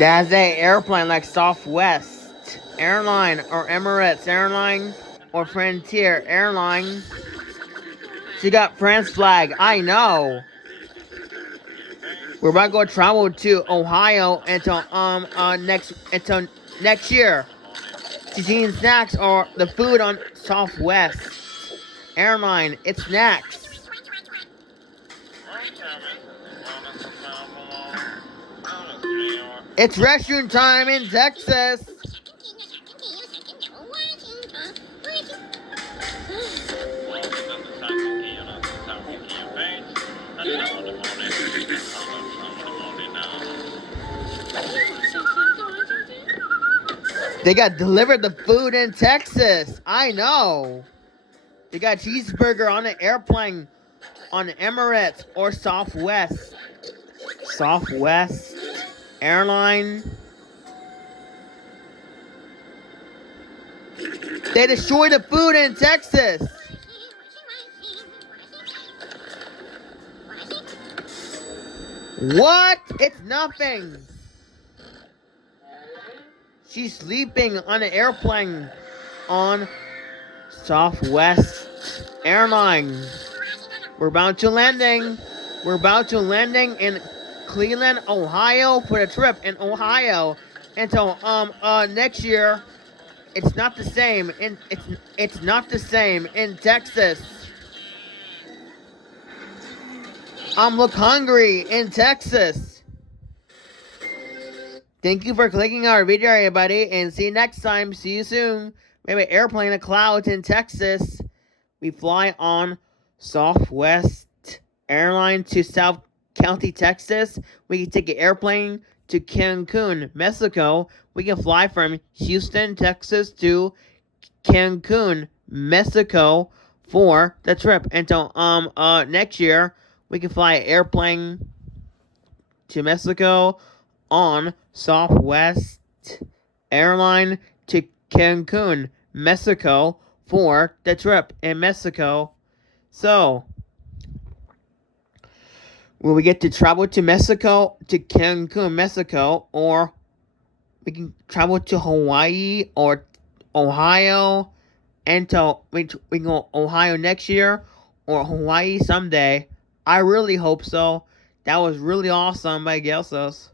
That's a airplane like Southwest Airline or Emirates Airline or Frontier Airline. She got France flag. I know. We're about to go travel to Ohio until next year. She's eating snacks or the food on Southwest Airline. It's snacks. It's restroom time in Texas. They got delivered the food in Texas. I know. They got cheeseburger on the airplane on Emirates or Southwest. Southwest Airline. They destroyed the food in Texas. What? It's nothing. She's sleeping on an airplane on Southwest Airlines. We're about to landing. We're about to landing in Cleveland, Ohio for the trip in Ohio until next year. It's not the same. It's not the same in Texas. Look hungry in Texas. Thank you for clicking our video, everybody, and see you next time. See you soon. We have an airplane of clouds in Texas. We fly on Southwest Airlines to South County, Texas. We can take an airplane to Cancun, Mexico. We can fly from Houston, Texas to Cancun, Mexico for the trip until next year. We can fly an airplane to Mexico on Southwest Airline to Cancun, Mexico for the trip in Mexico. So, will we get to travel to Mexico, to Cancun, Mexico, or we can travel to Hawaii or Ohio until we can go Ohio next year or Hawaii someday. I really hope so. That was really awesome by Gelsos.